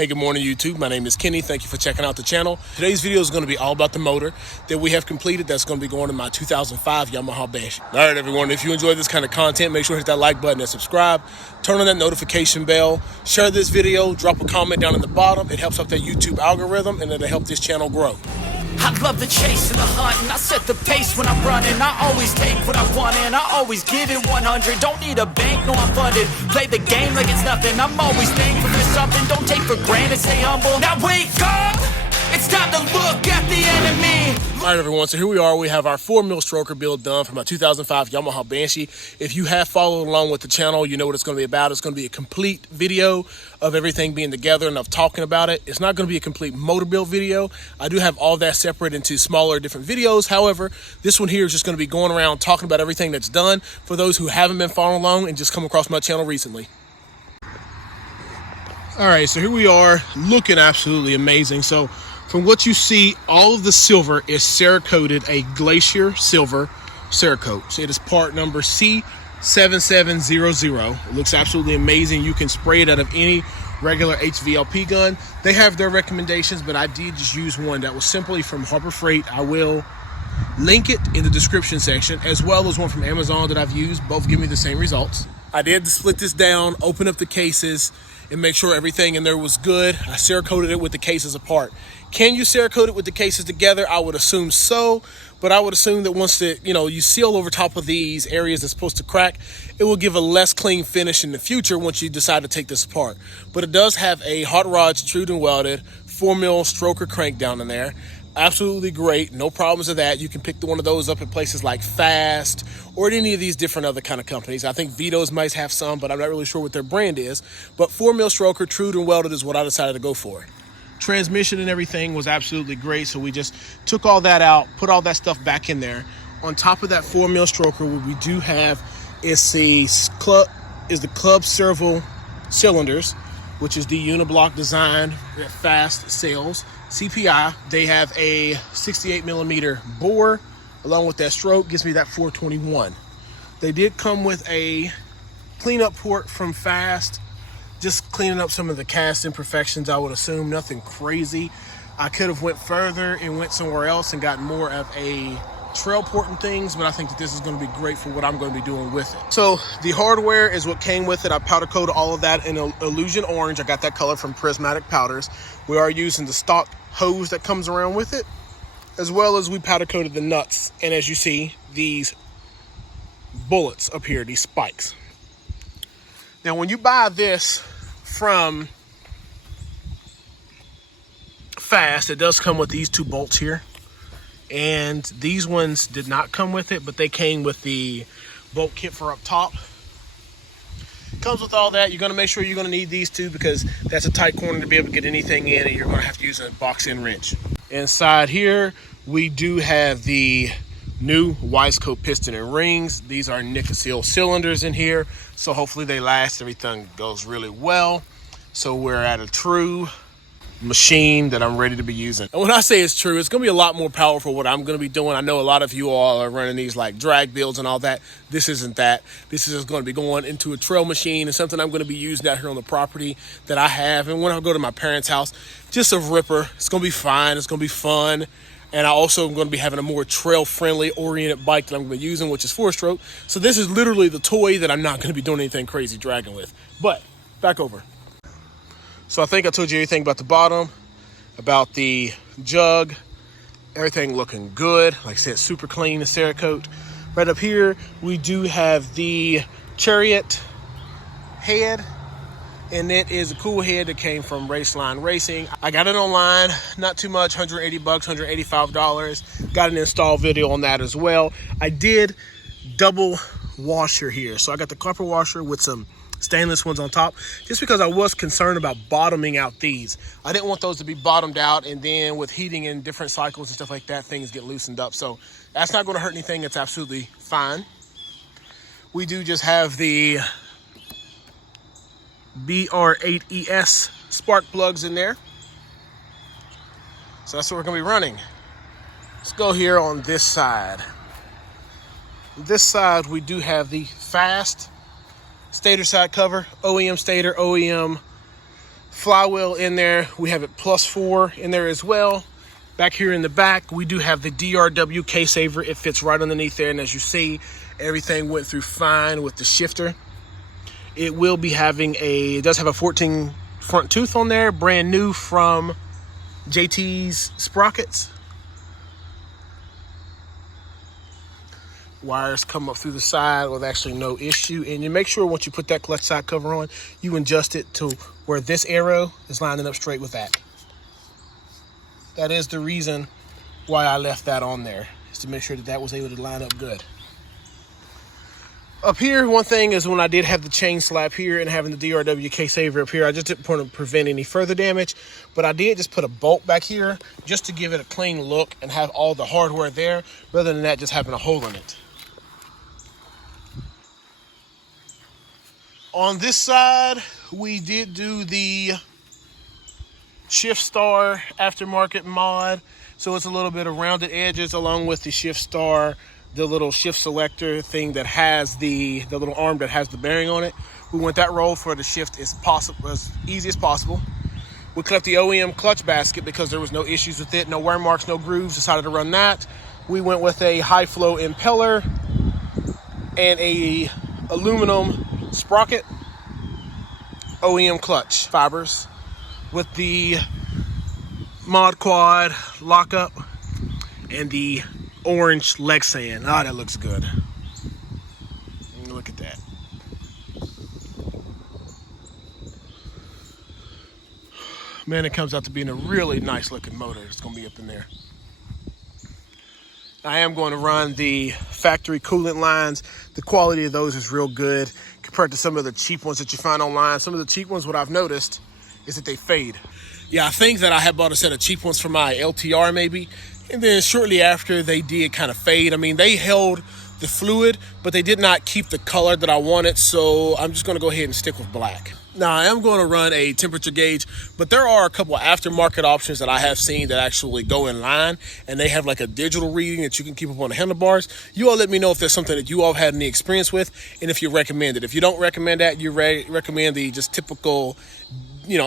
Hey, good morning, YouTube. My name is Kenny. Thank you for checking out the channel. Today's video is going to be all about the motor that we have completed that's going to be going in my 2005 Yamaha Banshee. All right, everyone, if you enjoy this kind of content, make sure to hit that like button and subscribe. Turn on that notification bell. Share this video. Drop a comment down in the bottom. It helps out that YouTube algorithm, and it'll help this channel grow. I love the chase and the hunt, and I set the pace when I'm running. I always take what I want and I always give it 100. Don't need a bank, no I'm funded. Play the game like it's nothing. I'm always thankful for something. Don't take for granted, stay humble. Now wake up! It's time to look at the enemy. All right, everyone, so here we are. We have our 4-mil stroker build done from my 2005 Yamaha Banshee. If you have followed along with the channel, you know what it's going to be about. It's going to be a complete video of everything being together and of talking about it. It's not going to be a complete motor build video. I do have all that separate into smaller, different videos. However, this one here is just going to be going around talking about everything that's done for those who haven't been following along and just come across my channel recently. All right, so here we are, looking absolutely amazing. So from what you see, all of the silver is Cerakoted, a Glacier Silver Cerakote. So it is part number C7700. It looks absolutely amazing. You can spray it out of any regular HVLP gun. They have their recommendations, but I did just use one that was simply from Harbor Freight. I will link it in the description section, as well as one from Amazon that I've used. Both give me the same results. I did split this down, open up the cases, and make sure everything in there was good. I Cerakoted it with the cases apart. Can you Cerakote it with the cases together? I would assume so, but I would assume that once you seal over top of these areas that's supposed to crack, it will give a less clean finish in the future once you decide to take this apart. But it does have a hot rod extruded and welded 4-mil stroker crank down in there. Absolutely great, no problems with that. You can pick one of those up at places like Fast or at any of these different other kind of companies. I think Vito's might have some, but I'm not really sure what their brand is. But 4-mil stroker, true and welded is what I decided to go for. Transmission and everything was absolutely great, so we just took all that out, put all that stuff back in there. On top of that 4-mil stroker, what we do have is the Cub Serval cylinders, which is the uniblock design that Fast sells. CPI, they have a 68 millimeter bore along with that stroke, gives me that 421. They did come with a cleanup port from Fast, just cleaning up some of the cast imperfections. I would assume nothing crazy. I could have went further and went somewhere else and got more of a trail port and things, but I think that this is going to be great for what I'm going to be doing with it. So the hardware is what came with it. I powder coated all of that in Illusion Orange. I got that color from Prismatic Powders. We are using the stock hose that comes around with it, as well as we powder coated the nuts. And as you see, these bullets up here, these spikes. Now, when you buy this from Fast, it does come with these 2 bolts here. And these ones did not come with it, but they came with the bolt kit for up top. Comes with all that. You're going to make sure you're going to need these 2 because that's a tight corner to be able to get anything in, and you're going to have to use a box-in wrench. Inside here, we do have the new Wisecoat piston and rings. These are Nicosil cylinders in here, so hopefully they last. Everything goes really well. So we're at a true machine that I'm ready to be using. And when I say it's true, it's going to be a lot more powerful what I'm going to be doing. I know a lot of you all are running these like drag builds and all that. This isn't that. This is going to be going into a trail machine and something I'm going to be using out here on the property that I have. And when I go to my parents' house, just a ripper. It's going to be fine. It's going to be fun. And I also am going to be having a more trail-friendly oriented bike that I'm going to be using, which is 4-stroke. So this is literally the toy that I'm not going to be doing anything crazy dragging with. But back over. So I think I told you everything about the bottom, about the jug, everything looking good. Like I said, super clean, the Cerakote. Right up here, we do have the Chariot head, and it is a cool head that came from Raceline Racing. I got it online, not too much, 180 bucks, $185. Got an install video on that as well. I did double washer here. So I got the copper washer with some stainless ones on top, just because I was concerned about bottoming out these. I didn't want those to be bottomed out, and then with heating in different cycles and stuff like that, things get loosened up. So that's not going to hurt anything. It's absolutely fine. We do just have the BR8ES spark plugs in there. So that's what we're going to be running. Let's go here on this side. On this side, we do have the Fast Stator side cover, OEM Stator, OEM flywheel in there. We have it +4 in there as well. Back here in the back, we do have the DRW K-Saver. It fits right underneath there, and as you see, everything went through fine with the shifter. It will be having it does have a 14 front tooth on there, brand new from JT's Sprockets. Wires come up through the side with actually no issue. And you make sure once you put that clutch side cover on, you adjust it to where this arrow is lining up straight with that. That is the reason why I left that on there, is to make sure that that was able to line up good. Up here, one thing is when I did have the chain slap here and having the DRW K-Saver up here, I just didn't want to prevent any further damage, but I did just put a bolt back here just to give it a clean look and have all the hardware there, rather than that just having a hole in it. On this side, we did do the Shift Star aftermarket mod, so it's a little bit of rounded edges along with the Shift Star, the little shift selector thing that has the little arm that has the bearing on it. We want that roll for the shift as easy as possible. We cut the OEM clutch basket because there was no issues with it, no wear marks, no grooves. Decided to run that. We went with a high flow impeller and a aluminum sprocket OEM clutch fibers with the Mod Quad lockup and the orange leg sand. Ah, that looks good. Look at that. Man, it comes out to being a really nice looking motor. It's going to be up in there. I am going to run the factory coolant lines. The quality of those is real good compared to some of the cheap ones that you find online. Some of the cheap ones, what I've noticed is that they fade. Yeah, I think that I had bought a set of cheap ones for my LTR maybe, and then shortly after they did kind of fade. I mean, they held the fluid, but they did not keep the color that I wanted, so I'm just going to go ahead and stick with black. Now, I am going to run a temperature gauge, but there are a couple of aftermarket options that I have seen that actually go in line, and they have like a digital reading that you can keep up on the handlebars. You all let me know if there's something that you all have had any experience with, and if you recommend it. If you don't recommend that, you recommend the just typical,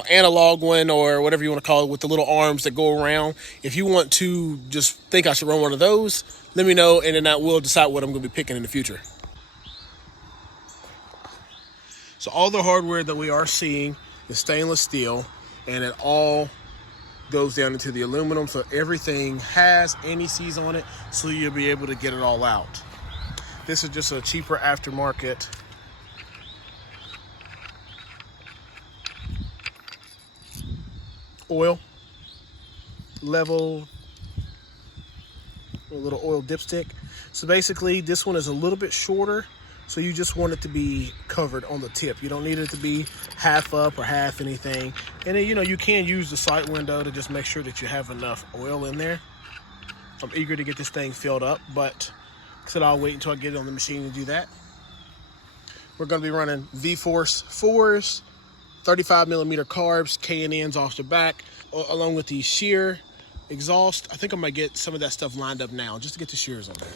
analog one or whatever you want to call it with the little arms that go around. If you want to just think I should run one of those, let me know, and then I will decide what I'm going to be picking in the future. So all the hardware that we are seeing is stainless steel, and it all goes down into the aluminum, so everything has NECs on it, so you'll be able to get it all out. This is just a cheaper aftermarket oil level, a little oil dipstick. So basically this one is a little bit shorter, so you just want it to be covered on the tip. You don't need it to be half up or half anything. And then, you can use the sight window to just make sure that you have enough oil in there. I'm eager to get this thing filled up, but I said I'll wait until I get it on the machine to do that. We're going to be running V-Force 4s, 35mm carbs, K&Ns off the back, along with the shear exhaust. I think I might get some of that stuff lined up now just to get the shears on there.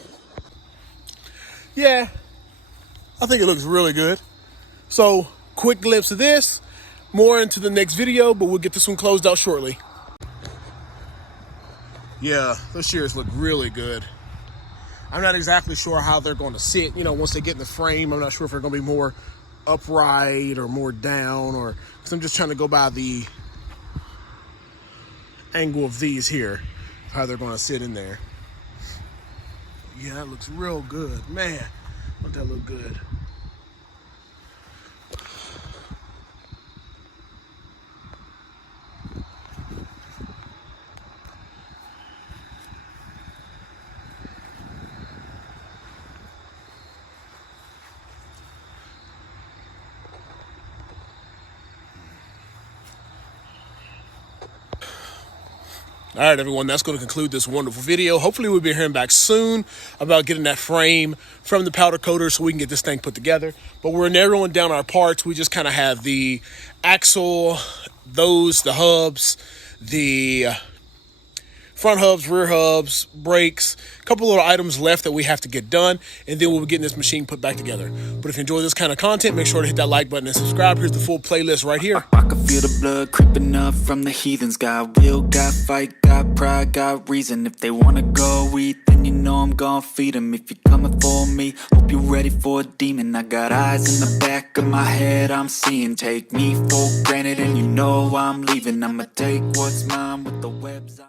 Yeah, I think it looks really good. So, quick glimpse of this, more into the next video, but we'll get this one closed out shortly. Yeah, those shears look really good. I'm not exactly sure how they're going to sit, once they get in the frame. I'm not sure if they're going to be more upright or more down, or because I'm just trying to go by the angle of these here, how they're going to sit in there. Yeah, that looks real good. Man, don't that look good? All right, everyone, that's going to conclude this wonderful video. Hopefully we'll be hearing back soon about getting that frame from the powder coater so we can get this thing put together. But we're narrowing down our parts. We just kind of have the axle, the hubs, the front hubs, rear hubs, brakes, a couple little items left that we have to get done, and then we'll be getting this machine put back together. But if you enjoy this kind of content, make sure to hit that like button and subscribe. Here's the full playlist right here. I can feel the blood creeping up from the heathens. Got will, got fight, got pride, got reason. If they wanna go eat, then you know I'm gon' feed them. If you're coming for me, hope you're ready for a demon. I got eyes in the back of my head, I'm seeing. Take me for granted and you know I'm leaving. I'ma take what's mine with the webs.